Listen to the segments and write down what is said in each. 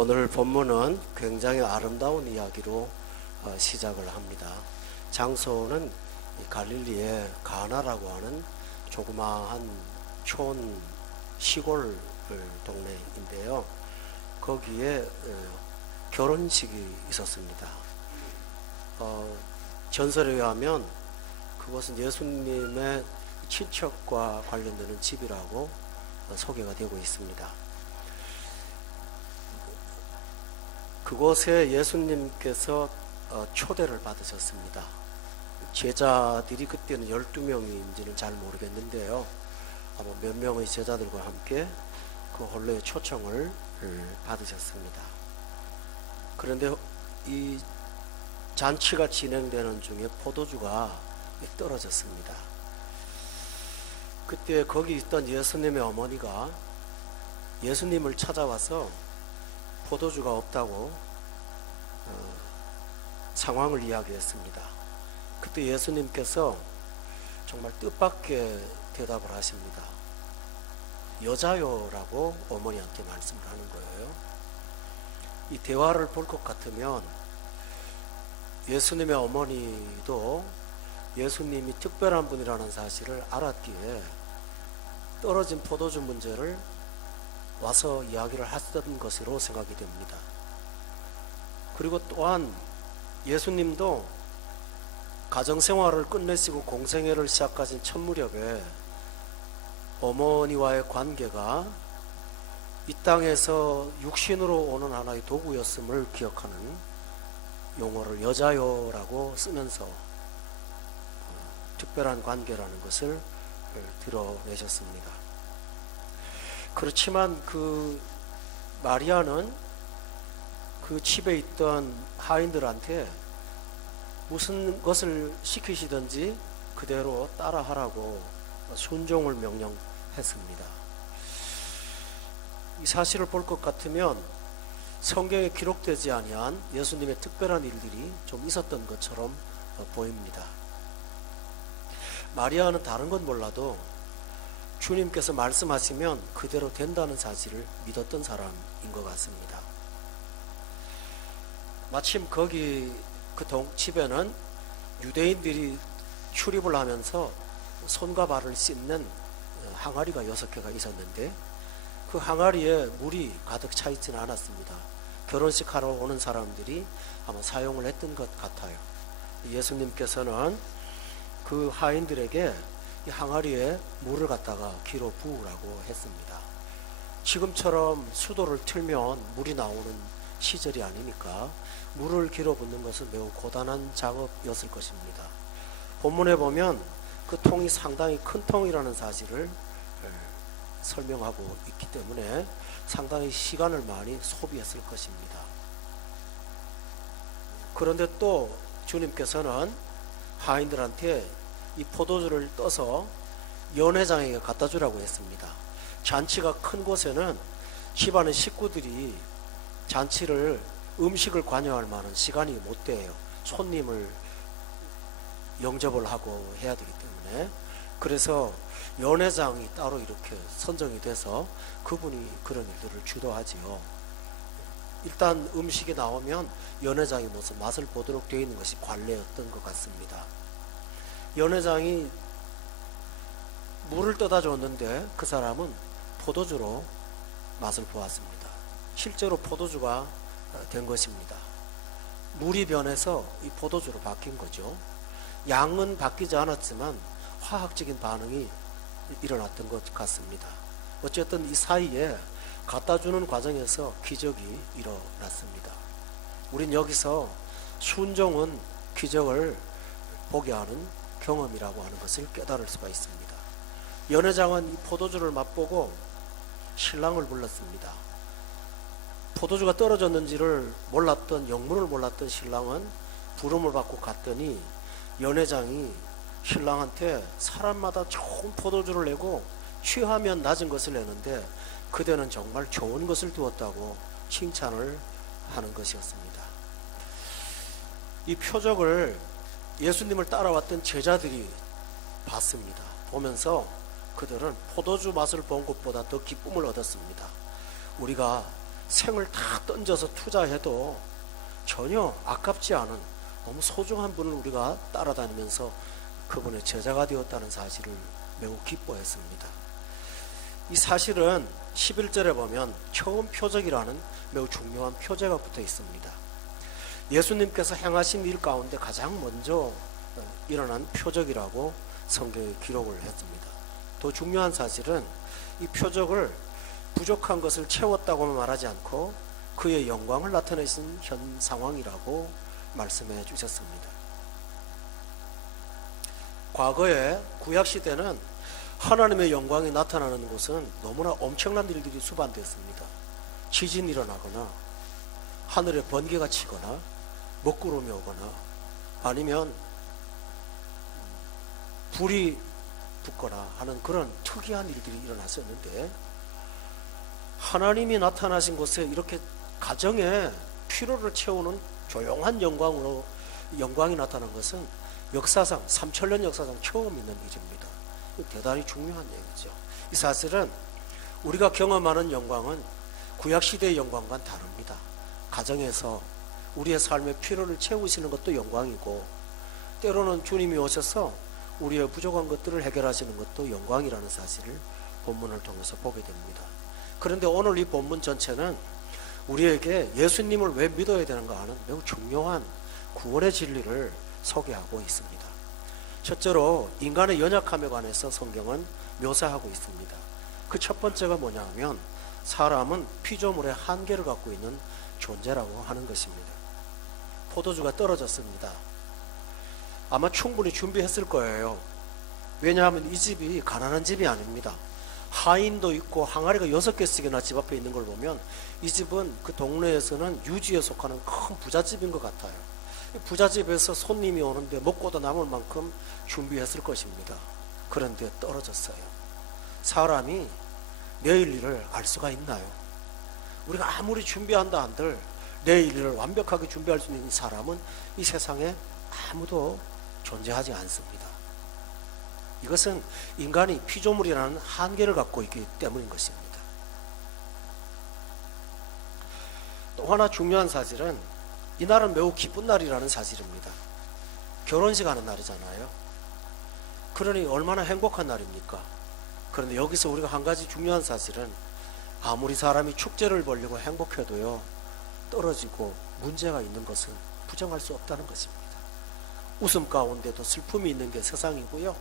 오늘 본문은 굉장히 아름다운 이야기로 시작을 합니다. 장소는 갈릴리의 가나라고 하는 조그마한 촌 시골 동네인데요. 거기에 결혼식이 있었습니다. 전설에 의하면 그것은 예수님의 친척과 관련되는 집이라고 소개가 되고 있습니다. 그곳에 예수님께서 초대를 받으셨습니다. 제자들이 그때는 12명인지는 잘 모르겠는데요. 아마 몇 명의 제자들과 함께 그 혼례의 초청을 받으셨습니다. 그런데 이 잔치가 진행되는 중에 포도주가 떨어졌습니다. 그때 거기 있던 예수님의 어머니가 예수님을 찾아와서 포도주가 없다고 상황을 이야기했습니다. 그때 예수님께서 정말 뜻밖의 대답을 하십니다. 여자요라고 어머니한테 말씀을 하는 거예요. 이 대화를 볼 것 같으면 예수님의 어머니도 예수님이 특별한 분이라는 사실을 알았기에 떨어진 포도주 문제를 와서 이야기를 했던 것으로 생각이 됩니다. 그리고 또한 예수님도 가정생활을 끝내시고 공생애를 시작하신 첫 무렵에 어머니와의 관계가 이 땅에서 육신으로 오는 하나의 도구였음을 기억하는 용어를 여자요라고 쓰면서 특별한 관계라는 것을 드러내셨습니다. 그렇지만 그 마리아는 그 집에 있던 하인들한테 무슨 것을 시키시든지 그대로 따라하라고 순종을 명령했습니다. 이 사실을 볼 것 같으면 성경에 기록되지 아니한 예수님의 특별한 일들이 좀 있었던 것처럼 보입니다. 마리아는 다른 건 몰라도 주님께서 말씀하시면 그대로 된다는 사실을 믿었던 사람인 것 같습니다. 마침 거기 그 집에는 유대인들이 출입을 하면서 손과 발을 씻는 항아리가 6개가 있었는데 그 항아리에 물이 가득 차 있지는 않았습니다. 결혼식 하러 오는 사람들이 아마 사용을 했던 것 같아요. 예수님께서는 그 하인들에게 이 항아리에 물을 갖다가 기로 부으라고 했습니다. 지금처럼 수도를 틀면 물이 나오는 시절이 아니니까 물을 기로 붓는 것은 매우 고단한 작업이었을 것입니다. 본문에 보면 그 통이 상당히 큰 통이라는 사실을 설명하고 있기 때문에 상당히 시간을 많이 소비했을 것입니다. 그런데 또 주님께서는 하인들한테 이 포도주를 떠서 연회장에게 갖다 주라고 했습니다. 잔치가 큰 곳에는 집안의 식구들이 잔치를 음식을 관여할 만한 시간이 못 돼요. 손님을 영접을 하고 해야 되기 때문에. 그래서 연회장이 따로 이렇게 선정이 돼서 그분이 그런 일들을 주도하지요. 일단 음식이 나오면 연회장이 무슨 맛을 보도록 되어 있는 것이 관례였던 것 같습니다. 연회장이 물을 떠다 줬는데 그 사람은 포도주로 맛을 보았습니다. 실제로 포도주가 된 것입니다. 물이 변해서 이 포도주로 바뀐 거죠. 양은 바뀌지 않았지만 화학적인 반응이 일어났던 것 같습니다. 어쨌든 이 사이에 갖다 주는 과정에서 기적이 일어났습니다. 우린 여기서 순종은 기적을 보게 하는 경험이라고 하는 것을 깨달을 수가 있습니다. 연회장은 이 포도주를 맛보고 신랑을 불렀습니다. 포도주가 떨어졌는지를 몰랐던, 영문을 몰랐던 신랑은 부름을 받고 갔더니 연회장이 신랑한테 사람마다 좋은 포도주를 내고 취하면 낮은 것을 내는데 그대는 정말 좋은 것을 두었다고 칭찬을 하는 것이었습니다. 이 표적을 예수님을 따라왔던 제자들이 봤습니다. 보면서 그들은 포도주 맛을 본 것보다 더 기쁨을 얻었습니다. 우리가 생을 다 던져서 투자해도 전혀 아깝지 않은 너무 소중한 분을 우리가 따라다니면서 그분의 제자가 되었다는 사실을 매우 기뻐했습니다. 이 사실은 11절에 보면 처음 표적이라는 매우 중요한 표제가 붙어 있습니다. 예수님께서 행하신 일 가운데 가장 먼저 일어난 표적이라고 성경에 기록을 했습니다. 더 중요한 사실은 이 표적을 부족한 것을 채웠다고만 말하지 않고 그의 영광을 나타내신 현 상황이라고 말씀해 주셨습니다. 과거에 구약시대는 하나님의 영광이 나타나는 곳은 너무나 엄청난 일들이 수반되었습니다. 지진이 일어나거나 하늘에 번개가 치거나 먹구름이 오거나 아니면 불이 붙거나 하는 그런 특이한 일들이 일어났었는데, 하나님이 나타나신 곳에 이렇게 가정의 피로를 채우는 조용한 영광이 나타난 것은 역사상 3000년 역사상 처음 있는 일입니다. 대단히 중요한 얘기죠. 이 사실은 우리가 경험하는 영광은 구약시대의 영광과는 다릅니다. 가정에서 우리의 삶의 피로를 채우시는 것도 영광이고, 때로는 주님이 오셔서 우리의 부족한 것들을 해결하시는 것도 영광이라는 사실을 본문을 통해서 보게 됩니다. 그런데 오늘 이 본문 전체는 우리에게 예수님을 왜 믿어야 되는가 하는 매우 중요한 구원의 진리를 소개하고 있습니다. 첫째로 인간의 연약함에 관해서 성경은 묘사하고 있습니다. 그 첫 번째가 뭐냐 하면 사람은 피조물의 한계를 갖고 있는 존재라고 하는 것입니다. 포도주가 떨어졌습니다. 아마 충분히 준비했을 거예요. 왜냐하면 이 집이 가난한 집이 아닙니다. 하인도 있고 항아리가 6개씩이나 집 앞에 있는 걸 보면 이 집은 그 동네에서는 유지에 속하는 큰 부잣집인 것 같아요. 부잣집에서 손님이 오는데 먹고도 남을 만큼 준비했을 것입니다. 그런데 떨어졌어요. 사람이 내일 일을 알 수가 있나요? 우리가 아무리 준비한다 한들 내일 일을 완벽하게 준비할 수 있는 사람은 이 세상에 아무도 존재하지 않습니다. 이것은 인간이 피조물이라는 한계를 갖고 있기 때문인 것입니다. 또 하나 중요한 사실은 이날은 매우 기쁜 날이라는 사실입니다. 결혼식 하는 날이잖아요. 그러니 얼마나 행복한 날입니까? 그런데 여기서 우리가 한 가지 중요한 사실은 아무리 사람이 축제를 벌리고 행복해도요, 떨어지고 문제가 있는 것은 부정할 수 없다는 것입니다. 웃음 가운데도 슬픔이 있는 게 세상이고요,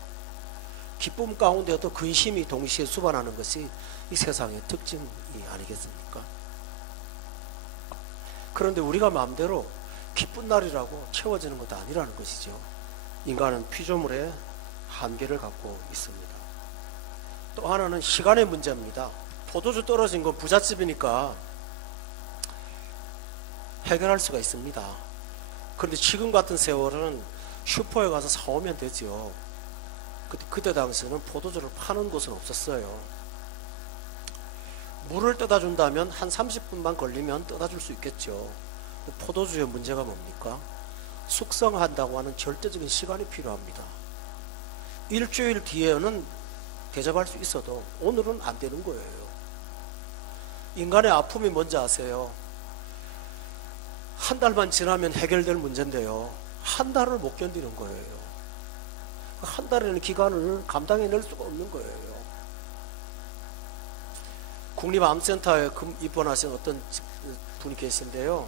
기쁨 가운데도 근심이 동시에 수반하는 것이 이 세상의 특징이 아니겠습니까? 그런데 우리가 마음대로 기쁜 날이라고 채워지는 것도 아니라는 것이죠. 인간은 피조물의 한계를 갖고 있습니다. 또 하나는 시간의 문제입니다. 포도주 떨어진 건 부잣집이니까 해결할 수가 있습니다. 그런데 지금 같은 세월은 슈퍼에 가서 사오면 되죠. 그때 당시에는 포도주를 파는 곳은 없었어요. 물을 떠다 준다면 한 30분만 걸리면 떠다 줄 수 있겠죠. 포도주의 문제가 뭡니까? 숙성한다고 하는 절대적인 시간이 필요합니다. 일주일 뒤에는 대접할 수 있어도 오늘은 안 되는 거예요. 인간의 아픔이 뭔지 아세요? 한 달만 지나면 해결될 문제인데요, 한 달을 못 견디는 거예요. 한 달이라는 기간을 감당해낼 수가 없는 거예요. 국립암센터에 입원하신 어떤 분이 계신데요,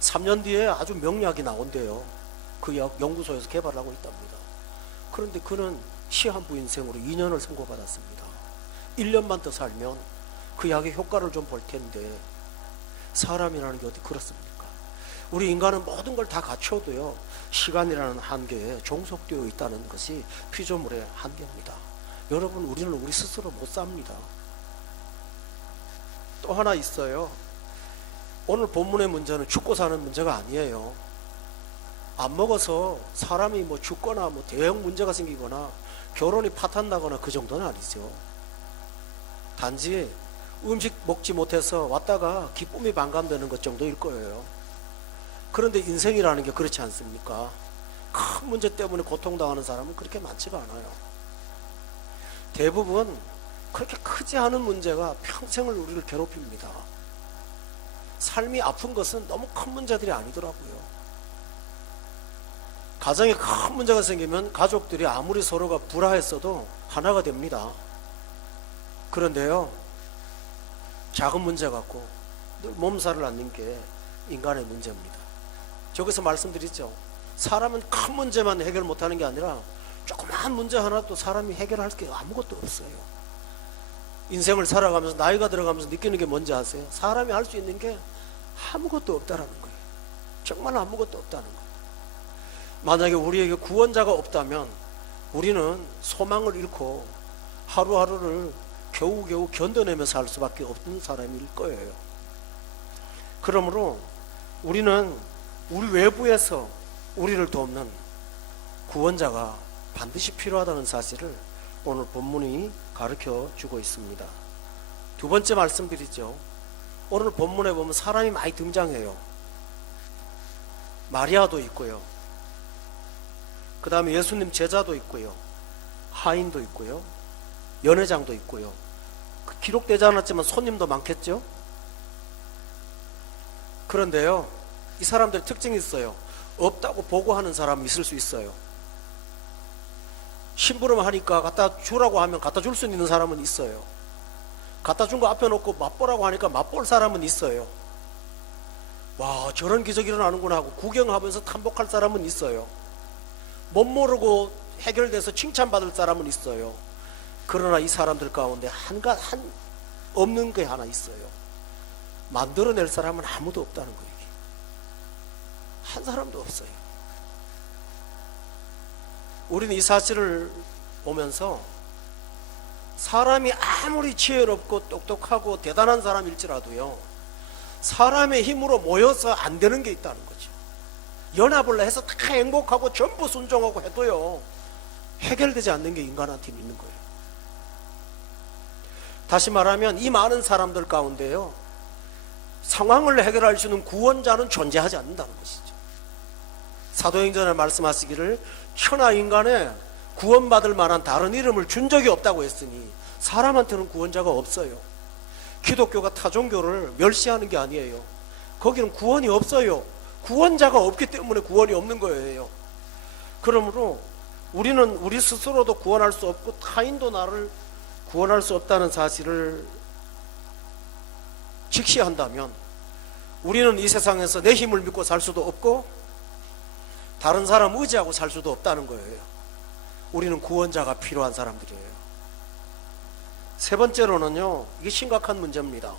3년 뒤에 아주 명약이 나온대요. 그 약 연구소에서 개발하고 있답니다. 그런데 그는 시한부 인생으로 2년을 선고받았습니다. 1년만 더 살면 그 약의 효과를 좀 볼 텐데, 사람이라는 게 어디 그렇습니까? 우리 인간은 모든 걸 다 갖춰도요, 시간이라는 한계에 종속되어 있다는 것이 피조물의 한계입니다. 여러분, 우리는 우리 스스로 못 삽니다. 또 하나 있어요. 오늘 본문의 문제는 죽고 사는 문제가 아니에요. 안 먹어서 사람이 뭐 죽거나 뭐 대형 문제가 생기거나 결혼이 파탄나거나 그 정도는 아니죠. 단지 음식 먹지 못해서 왔다가 기쁨이 반감되는 것 정도일 거예요. 그런데 인생이라는 게 그렇지 않습니까? 큰 문제 때문에 고통당하는 사람은 그렇게 많지가 않아요. 대부분 그렇게 크지 않은 문제가 평생을 우리를 괴롭힙니다. 삶이 아픈 것은 너무 큰 문제들이 아니더라고요. 가정에 큰 문제가 생기면 가족들이 아무리 서로가 불화했어도 하나가 됩니다. 그런데요, 작은 문제 갖고 늘 몸살을 앓는 게 인간의 문제입니다. 저기서 말씀드렸죠. 사람은 큰 문제만 해결 못하는 게 아니라 조그마한 문제 하나도 사람이 해결할 게 아무것도 없어요. 인생을 살아가면서 나이가 들어가면서 느끼는 게 뭔지 아세요? 사람이 할 수 있는 게 아무것도 없다라는 거예요. 정말 아무것도 없다는 거예요. 만약에 우리에게 구원자가 없다면 우리는 소망을 잃고 하루하루를 겨우겨우 견뎌내며 살 수밖에 없는 사람일 거예요. 그러므로 우리는 우리 외부에서 우리를 돕는 구원자가 반드시 필요하다는 사실을 오늘 본문이 가르쳐 주고 있습니다. 두 번째 말씀드리죠. 오늘 본문에 보면 사람이 많이 등장해요. 마리아도 있고요. 그 다음에 예수님 제자도 있고요. 하인도 있고요. 연회장도 있고요. 기록되지 않았지만 손님도 많겠죠. 그런데요, 이 사람들 특징이 있어요. 없다고 보고하는 사람이 있을 수 있어요. 심부름하니까 갖다 주라고 하면 갖다 줄 수 있는 사람은 있어요. 갖다 준 거 앞에 놓고 맛보라고 하니까 맛볼 사람은 있어요. 와, 저런 기적이 일어나는구나 하고 구경하면서 탐복할 사람은 있어요. 못 모르고 해결돼서 칭찬받을 사람은 있어요. 그러나 이 사람들 가운데 없는 게 하나 있어요. 만들어낼 사람은 아무도 없다는 거예요. 한 사람도 없어요. 우리는 이 사실을 보면서 사람이 아무리 지혜롭고 똑똑하고 대단한 사람일지라도요, 사람의 힘으로 모여서 안 되는 게 있다는 거죠. 연합을 해서 다 행복하고 전부 순종하고 해도요, 해결되지 않는 게 인간한테 있는 거예요. 다시 말하면 이 많은 사람들 가운데요, 상황을 해결할 수 있는 구원자는 존재하지 않는다는 것이죠. 사도행전에 말씀하시기를 천하 인간에 구원받을 만한 다른 이름을 준 적이 없다고 했으니 사람한테는 구원자가 없어요. 기독교가 타종교를 멸시하는 게 아니에요. 거기는 구원이 없어요. 구원자가 없기 때문에 구원이 없는 거예요. 그러므로 우리는 우리 스스로도 구원할 수 없고 타인도 나를 구원할 수 없다는 사실을 직시한다면 우리는 이 세상에서 내 힘을 믿고 살 수도 없고 다른 사람 의지하고 살 수도 없다는 거예요. 우리는 구원자가 필요한 사람들이에요. 세 번째로는요, 이게 심각한 문제입니다.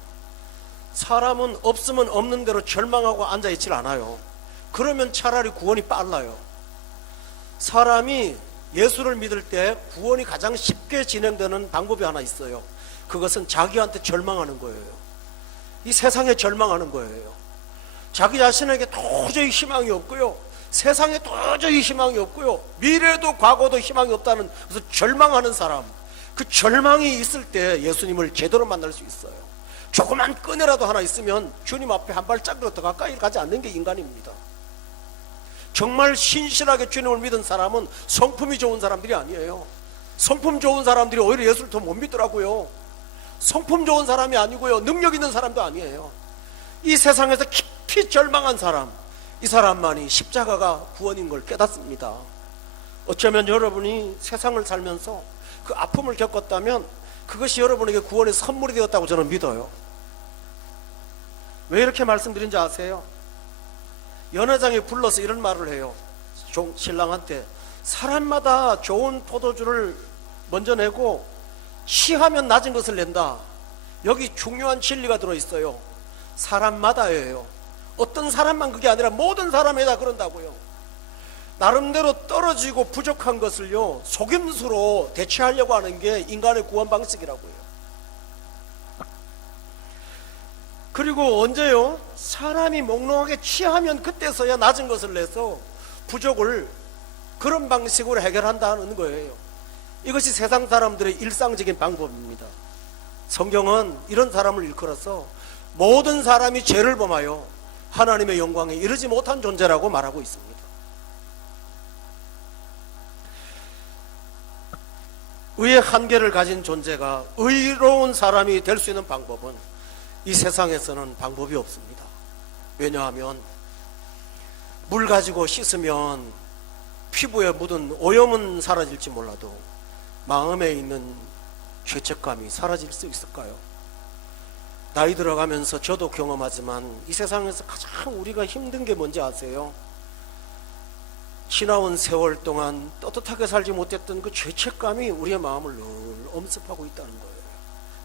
사람은 없으면 없는 대로 절망하고 앉아있질 않아요. 그러면 차라리 구원이 빨라요. 사람이 예수를 믿을 때 구원이 가장 쉽게 진행되는 방법이 하나 있어요. 그것은 자기한테 절망하는 거예요. 이 세상에 절망하는 거예요. 자기 자신에게 도저히 희망이 없고요, 세상에 도저히 희망이 없고요, 미래도 과거도 희망이 없다는, 그래서 절망하는 사람, 그 절망이 있을 때 예수님을 제대로 만날 수 있어요. 조그만 끈이라도 하나 있으면 주님 앞에 한 발짝도 더 가까이 가지 않는 게 인간입니다. 정말 신실하게 주님을 믿은 사람은 성품이 좋은 사람들이 아니에요. 성품 좋은 사람들이 오히려 예수를 더 못 믿더라고요. 성품 좋은 사람이 아니고요, 능력 있는 사람도 아니에요. 이 세상에서 깊이 절망한 사람, 이 사람만이 십자가가 구원인 걸 깨닫습니다. 어쩌면 여러분이 세상을 살면서 그 아픔을 겪었다면 그것이 여러분에게 구원의 선물이 되었다고 저는 믿어요. 왜 이렇게 말씀드린지 아세요? 연회장이 불러서 이런 말을 해요. 신랑한테 사람마다 좋은 포도주를 먼저 내고 취하면 낮은 것을 낸다. 여기 중요한 진리가 들어있어요. 사람마다예요. 어떤 사람만 그게 아니라 모든 사람에다 그런다고요. 나름대로 떨어지고 부족한 것을요, 속임수로 대체하려고 하는 게 인간의 구원 방식이라고요. 그리고 언제요? 사람이 몽롱하게 취하면 그때서야 낮은 것을 내서 부족을 그런 방식으로 해결한다는 거예요. 이것이 세상 사람들의 일상적인 방법입니다. 성경은 이런 사람을 일컬어서 모든 사람이 죄를 범하여 하나님의 영광에 이르지 못한 존재라고 말하고 있습니다. 의의 한계를 가진 존재가 의로운 사람이 될 수 있는 방법은 이 세상에서는 방법이 없습니다. 왜냐하면 물 가지고 씻으면 피부에 묻은 오염은 사라질지 몰라도 마음에 있는 죄책감이 사라질 수 있을까요? 나이 들어가면서 저도 경험하지만 이 세상에서 가장 우리가 힘든 게 뭔지 아세요? 지나온 세월 동안 떳떳하게 살지 못했던 그 죄책감이 우리의 마음을 늘 엄습하고 있다는 거예요.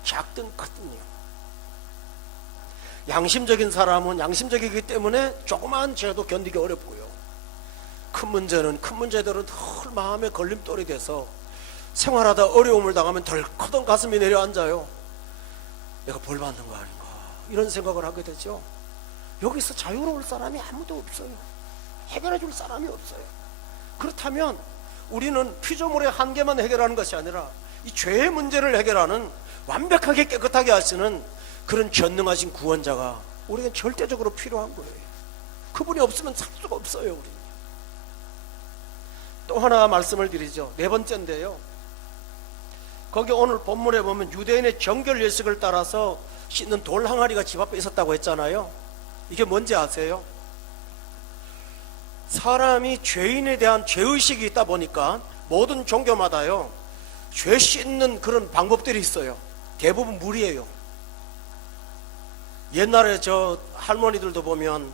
작든 크든요. 양심적인 사람은 양심적이기 때문에 조그마한 죄도 견디기 어렵고요. 큰 문제는 큰 문제들은 늘 마음에 걸림돌이 돼서 생활하다 어려움을 당하면 덜커덩 가슴이 내려앉아요. 내가 벌 받는 거 아닌가 이런 생각을 하게 되죠. 여기서 자유로울 사람이 아무도 없어요. 해결해 줄 사람이 없어요. 그렇다면 우리는 피조물의 한계만 해결하는 것이 아니라 이 죄의 문제를 해결하는 완벽하게 깨끗하게 하시는 그런 전능하신 구원자가 우리에게 절대적으로 필요한 거예요. 그분이 없으면 살 수가 없어요. 우리. 또 하나 말씀을 드리죠. 네 번째인데요, 거기 오늘 본문에 보면 유대인의 정결 예식을 따라서 씻는 돌 항아리가 집 앞에 있었다고 했잖아요. 이게 뭔지 아세요? 사람이 죄인에 대한 죄의식이 있다 보니까 모든 종교마다요 죄 씻는 그런 방법들이 있어요. 대부분 물이에요. 옛날에 저 할머니들도 보면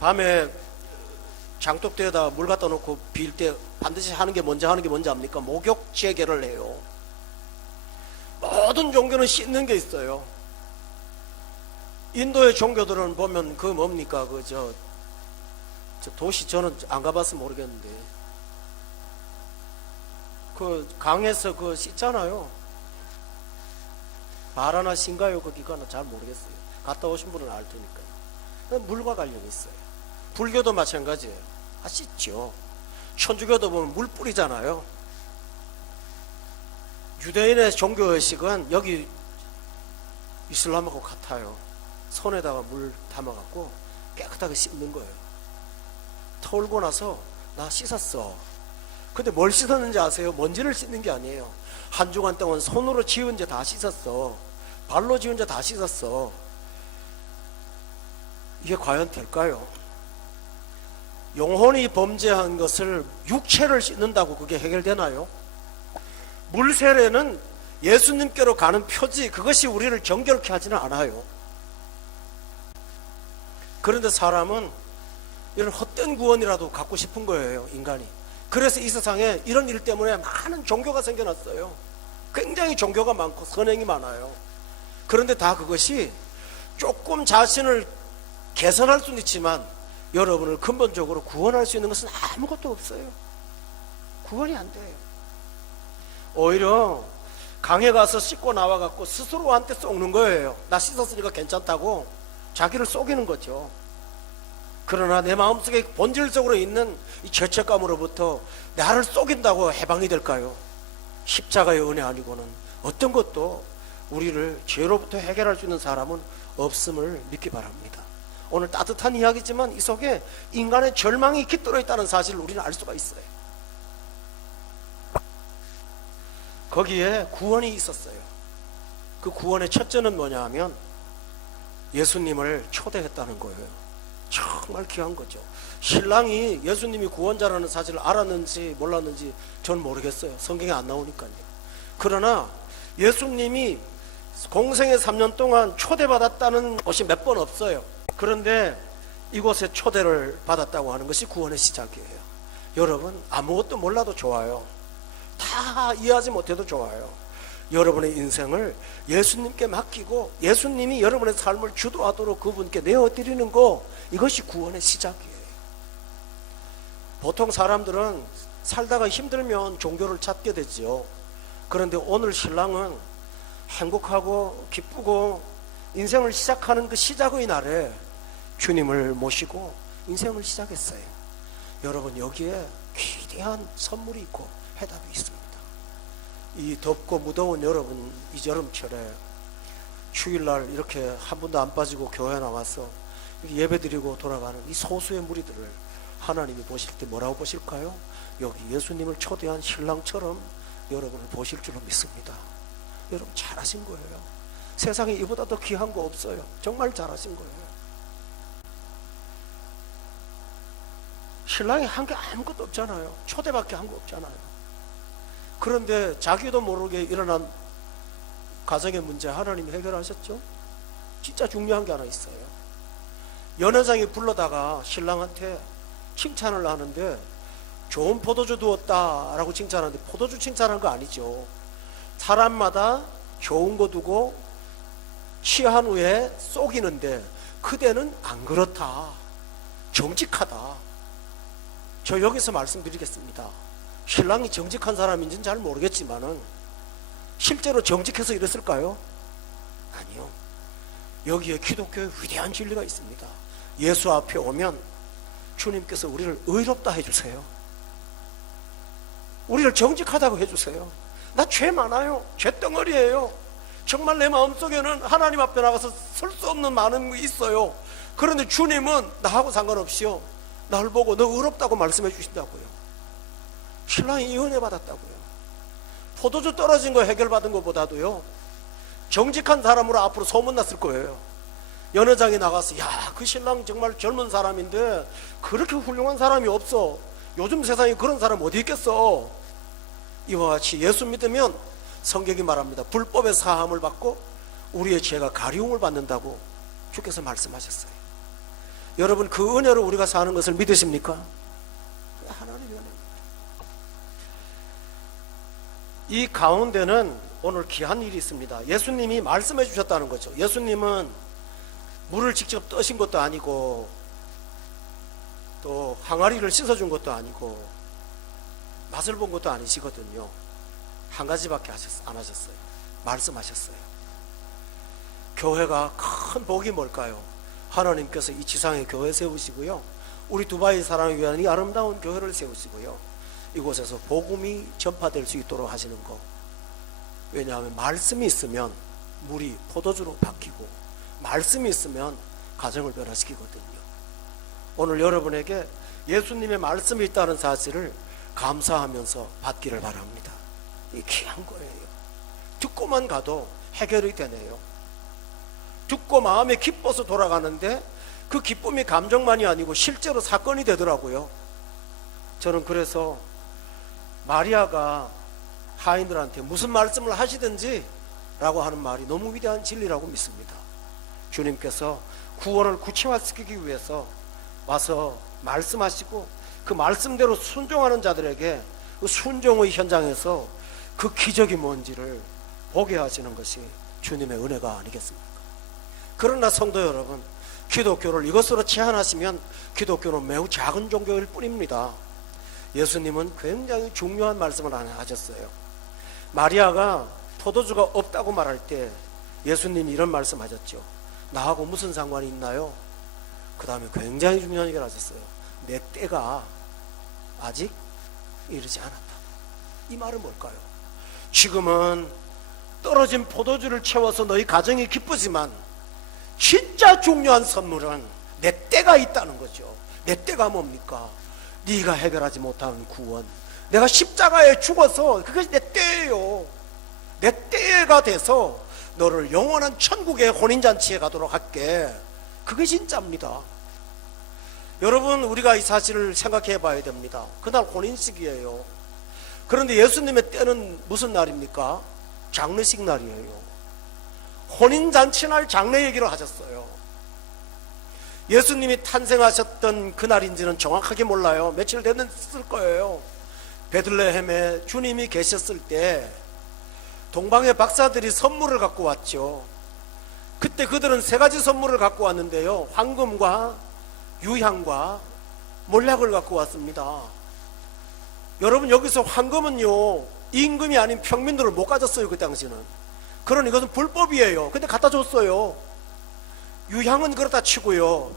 밤에 장독대에다 물 갖다 놓고 빌 때 반드시 하는 게 뭔지 압니까? 목욕 재개를 해요. 모든 종교는 씻는 게 있어요. 인도의 종교들은 보면 그 뭡니까? 저 도시 저는 안 가봐서 모르겠는데 그 강에서 그 씻잖아요. 바라나시인가요? 거기가 잘 모르겠어요. 갔다 오신 분은 알 테니까요. 물과 관련이 있어요. 불교도 마찬가지예요. 씻죠. 천주교도 보면 물 뿌리잖아요. 유대인의 종교의식은 여기 이슬람하고 같아요. 손에다가 물 담아갖고 깨끗하게 씻는 거예요. 털고 나서 나 씻었어. 근데 뭘 씻었는지 아세요? 먼지를 씻는 게 아니에요. 한 주간 동안 손으로 지은 죄 다 씻었어. 발로 지은 죄 다 씻었어. 이게 과연 될까요? 영혼이 범죄한 것을 육체를 씻는다고 그게 해결되나요? 물세례는 예수님께로 가는 표지, 그것이 우리를 정결케 하지는 않아요. 그런데 사람은 이런 헛된 구원이라도 갖고 싶은 거예요, 인간이. 그래서 이 세상에 이런 일 때문에 많은 종교가 생겨났어요. 굉장히 종교가 많고 선행이 많아요. 그런데 다 그것이 조금 자신을 개선할 수는 있지만 여러분을 근본적으로 구원할 수 있는 것은 아무것도 없어요. 구원이 안 돼요. 오히려 강에 가서 씻고 나와갖고 스스로한테 속는 거예요. 나 씻었으니까 괜찮다고 자기를 속이는 거죠. 그러나 내 마음속에 본질적으로 있는 이 죄책감으로부터 나를 속인다고 해방이 될까요? 십자가의 은혜 아니고는 어떤 것도 우리를 죄로부터 해결할 수 있는 사람은 없음을 믿기 바랍니다. 오늘 따뜻한 이야기지만 이 속에 인간의 절망이 깃들어 있다는 사실을 우리는 알 수가 있어요. 거기에 구원이 있었어요. 그 구원의 첫째는 뭐냐 하면 예수님을 초대했다는 거예요. 정말 귀한 거죠. 신랑이 예수님이 구원자라는 사실을 알았는지 몰랐는지 전 모르겠어요. 성경에 안 나오니까요. 그러나 예수님이 공생의 3년 동안 초대받았다는 것이 몇 번 없어요. 그런데 이곳에 초대를 받았다고 하는 것이 구원의 시작이에요. 여러분, 아무것도 몰라도 좋아요. 다 이해하지 못해도 좋아요. 여러분의 인생을 예수님께 맡기고 예수님이 여러분의 삶을 주도하도록 그분께 내어드리는 거, 이것이 구원의 시작이에요. 보통 사람들은 살다가 힘들면 종교를 찾게 되죠. 그런데 오늘 신랑은 행복하고 기쁘고 인생을 시작하는 그 시작의 날에 주님을 모시고 인생을 시작했어요. 여러분, 여기에 귀대한 선물이 있고 해답이 있습니다. 이 덥고 무더운 여러분, 이 여름철에 휴일날 이렇게 한 번도 안 빠지고 교회 나와서 예배드리고 돌아가는 이 소수의 무리들을 하나님이 보실 때 뭐라고 보실까요? 여기 예수님을 초대한 신랑처럼 여러분을 보실 줄로 믿습니다. 여러분, 잘하신 거예요. 세상에 이보다 더 귀한 거 없어요. 정말 잘하신 거예요. 신랑이 한 게 아무것도 없잖아요. 초대밖에 한 거 없잖아요. 그런데 자기도 모르게 일어난 가정의 문제 하나님이 해결하셨죠. 진짜 중요한 게 하나 있어요. 연회장이 불러다가 신랑한테 칭찬을 하는데 좋은 포도주 두었다라고 칭찬하는데 포도주 칭찬한 거 아니죠. 사람마다 좋은 거 두고 취한 후에 속이는데 그대는 안 그렇다. 정직하다. 저 여기서 말씀드리겠습니다. 신랑이 정직한 사람인지는 잘 모르겠지만은 실제로 정직해서 이랬을까요? 아니요. 여기에 기독교의 위대한 진리가 있습니다. 예수 앞에 오면 주님께서 우리를 의롭다 해주세요. 우리를 정직하다고 해주세요. 나 죄 많아요. 죄덩어리예요. 정말 내 마음속에는 하나님 앞에 나가서 설 수 없는 많은 게 있어요. 그런데 주님은 나하고 상관없이요, 나를 보고 너 의롭다고 말씀해 주신다고요. 신랑이 은혜 받았다고요. 포도주 떨어진 거 해결받은 것보다도요, 정직한 사람으로 앞으로 소문났을 거예요. 연회장에 나가서 야, 그 신랑 정말 젊은 사람인데 그렇게 훌륭한 사람이 없어. 요즘 세상에 그런 사람 어디 있겠어. 이와 같이 예수 믿으면 성경이 말합니다. 불법의 사함을 받고 우리의 죄가 가리움을 받는다고 주께서 말씀하셨어요. 여러분, 그 은혜로 우리가 사는 것을 믿으십니까? 하나님의 은혜입니다. 이 가운데는 오늘 귀한 일이 있습니다. 예수님이 말씀해 주셨다는 거죠. 예수님은 물을 직접 떠신 것도 아니고 또 항아리를 씻어준 것도 아니고 맛을 본 것도 아니시거든요. 한 가지밖에 안 하셨어요. 말씀하셨어요. 교회가 큰 복이 뭘까요? 하나님께서 이 지상에 교회 세우시고요, 우리 두바이 사랑을 위한 이 아름다운 교회를 세우시고요, 이곳에서 복음이 전파될 수 있도록 하시는 거. 왜냐하면 말씀이 있으면 물이 포도주로 바뀌고 말씀이 있으면 가정을 변화시키거든요. 오늘 여러분에게 예수님의 말씀이 있다는 사실을 감사하면서 받기를 바랍니다. 이 귀한 거예요. 듣고만 가도 해결이 되네요. 듣고 마음에 기뻐서 돌아가는데 그 기쁨이 감정만이 아니고 실제로 사건이 되더라고요. 저는 그래서 마리아가 하인들한테 무슨 말씀을 하시든지 라고 하는 말이 너무 위대한 진리라고 믿습니다. 주님께서 구원을 구체화시키기 위해서 와서 말씀하시고 그 말씀대로 순종하는 자들에게 그 순종의 현장에서 그 기적이 뭔지를 보게 하시는 것이 주님의 은혜가 아니겠습니까? 그러나 성도 여러분, 기독교를 이것으로 제한하시면 기독교는 매우 작은 종교일 뿐입니다. 예수님은 굉장히 중요한 말씀을 하나 하셨어요. 마리아가 포도주가 없다고 말할 때 예수님이 이런 말씀하셨죠. 나하고 무슨 상관이 있나요? 그 다음에 굉장히 중요한 얘기를 하셨어요. 내 때가 아직 이르지 않았다. 이 말은 뭘까요? 지금은 떨어진 포도주를 채워서 너희 가정이 기쁘지만 진짜 중요한 선물은 내 때가 있다는 거죠. 내 때가 뭡니까? 네가 해결하지 못한 구원, 내가 십자가에 죽어서 그것이 내 때예요. 내 때가 돼서 너를 영원한 천국의 혼인잔치에 가도록 할게. 그게 진짜입니다. 여러분, 우리가 이 사실을 생각해 봐야 됩니다. 그날 혼인식이에요. 그런데 예수님의 때는 무슨 날입니까? 장례식 날이에요. 혼인잔치 날 장례 얘기를 하셨어요. 예수님이 탄생하셨던 그날인지는 정확하게 몰라요. 며칠 됐을 거예요. 베들레헴에 주님이 계셨을 때 동방의 박사들이 선물을 갖고 왔죠. 그때 그들은 세 가지 선물을 갖고 왔는데요, 황금과 유향과 몰약을 갖고 왔습니다. 여러분, 여기서 황금은요, 임금이 아닌 평민들을 못 가졌어요. 그 당시는. 그러니 이것은 불법이에요. 근데 갖다 줬어요. 유향은 그렇다 치고요,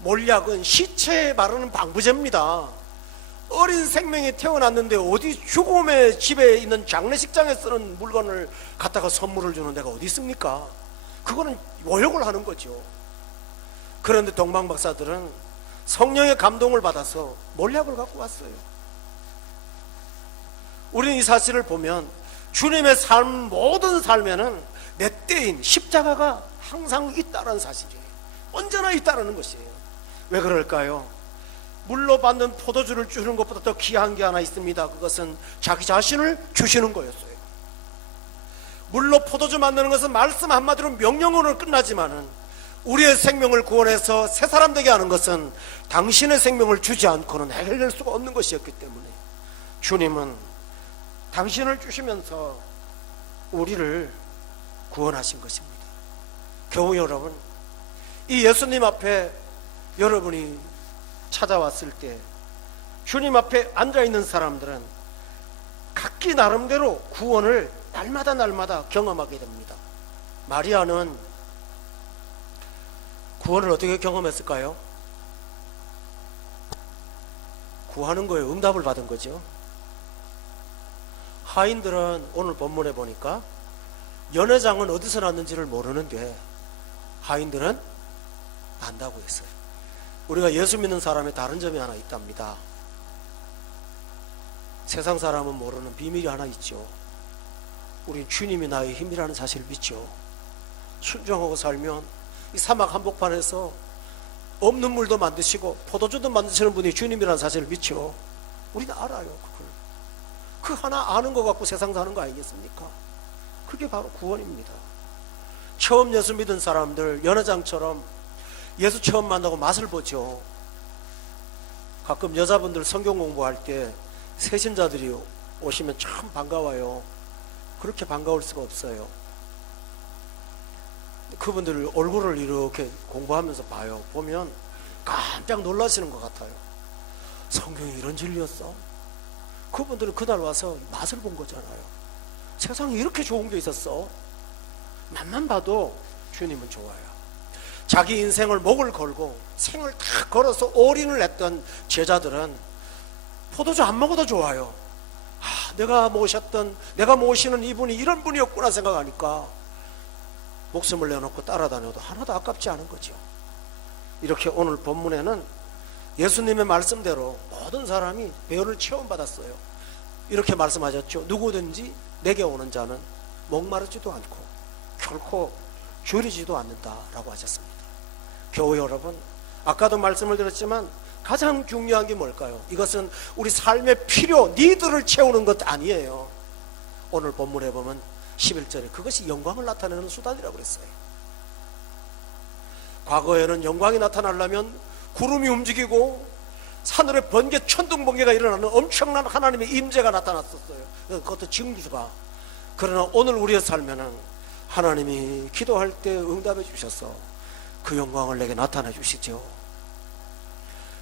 몰약은 시체에 바르는 방부제입니다. 어린 생명이 태어났는데 어디 죽음의 집에 있는 장례식장에 쓰는 물건을 갖다가 선물을 주는 데가 어디 있습니까? 그거는 모욕을 하는 거죠. 그런데 동방박사들은 성령의 감동을 받아서 몰약을 갖고 왔어요. 우리는 이 사실을 보면 주님의 삶, 모든 삶에는 내 때인 십자가가 항상 있다는 사실이에요. 언제나 있다는 것이에요. 왜 그럴까요? 물로 받는 포도주를 주는 것보다 더 귀한 게 하나 있습니다. 그것은 자기 자신을 주시는 거였어요. 물로 포도주 만드는 것은 말씀 한마디로 명령으로 끝나지만은 우리의 생명을 구원해서 새 사람 되게 하는 것은 당신의 생명을 주지 않고는 해결될 수가 없는 것이었기 때문에 주님은 당신을 주시면서 우리를 구원하신 것입니다. 교우 여러분, 이 예수님 앞에 여러분이 찾아왔을 때 주님 앞에 앉아있는 사람들은 각기 나름대로 구원을 날마다 경험하게 됩니다. 마리아는 구원을 어떻게 경험했을까요? 구하는 거예요. 응답을 받은 거죠. 하인들은 오늘 본문에 보니까 연회장은 어디서 났는지를 모르는데 하인들은 안다고 했어요. 우리가 예수 믿는 사람의 다른 점이 하나 있답니다. 세상 사람은 모르는 비밀이 하나 있죠. 우린 주님이 나의 힘이라는 사실을 믿죠. 순종하고 살면 이 사막 한복판에서 없는 물도 만드시고 포도주도 만드시는 분이 주님이라는 사실을 믿죠. 우리는 알아요. 그걸. 그 하나 아는 것 갖고 세상 사는 거 아니겠습니까? 그게 바로 구원입니다. 처음 예수 믿은 사람들 연회장처럼 예수 처음 만나고 맛을 보죠. 가끔 여자분들 성경 공부할 때 새신자들이 오시면 참 반가워요. 그렇게 반가울 수가 없어요. 그분들 얼굴을 이렇게 공부하면서 봐요. 보면 깜짝 놀라시는 것 같아요. 성경이 이런 진리였어? 그분들은 그날 와서 맛을 본 거잖아요. 세상에 이렇게 좋은 게 있었어? 맛만 봐도 주님은 좋아요. 자기 인생을 목을 걸고 생을 다 걸어서 올인을 했던 제자들은 포도주 안 먹어도 좋아요. 내가 모시는 이분이 이런 분이었구나 생각하니까 목숨을 내놓고 따라다녀도 하나도 아깝지 않은 거죠. 이렇게 오늘 본문에는 예수님의 말씀대로 모든 사람이 배를 체험받았어요. 이렇게 말씀하셨죠. 누구든지 내게 오는 자는 목마르지도 않고 결코 줄이지도 않는다라고 하셨습니다. 교우 여러분, 아까도 말씀을 드렸지만 가장 중요한 게 뭘까요? 이것은 우리 삶의 필요, 니드를 채우는 것 아니에요. 오늘 본문에 보면 11절에 그것이 영광을 나타내는 수단이라고 그랬어요. 과거에는 영광이 나타나려면 구름이 움직이고 산울에 번개, 천둥번개가 일어나는 엄청난 하나님의 임재가 나타났었어요. 그것도 징조가. 그러나 오늘 우리의 삶에는 하나님이 기도할 때 응답해 주셔서 그 영광을 내게 나타내 주시죠.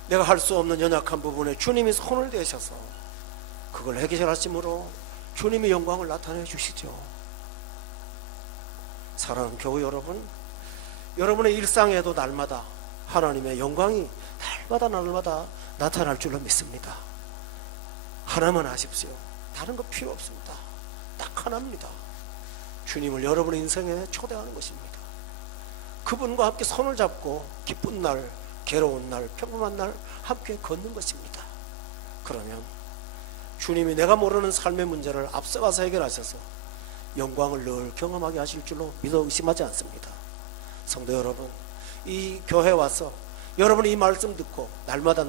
내가 할 수 없는 연약한 부분에 주님이 손을 대셔서 그걸 해결하심으로 주님의 영광을 나타내 주시죠. 사랑하는 교우 여러분, 여러분의 일상에도 날마다 하나님의 영광이 날마다 나타날 줄로 믿습니다. 하나만 아십시오. 다른 거 필요 없습니다. 딱 하나입니다. 주님을 여러분의 인생에 초대하는 것입니다. 그분과 함께 손을 잡고 기쁜 날, 괴로운 날, 평범한 날 함께 걷는 것입니다. 그러면 주님이 내가 모르는 삶의 문제를 앞서가서 해결하셔서 영광을 늘 경험하게 하실 줄로 믿어 의심하지 않습니다. 성도 여러분, 이 교회 와서 여러분이 이 말씀 듣고 날마다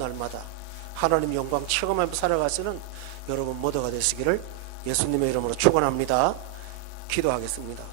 하나님 영광 체험하면서 살아가시는 여러분 모두가 되시기를 예수님의 이름으로 축원합니다. 기도하겠습니다.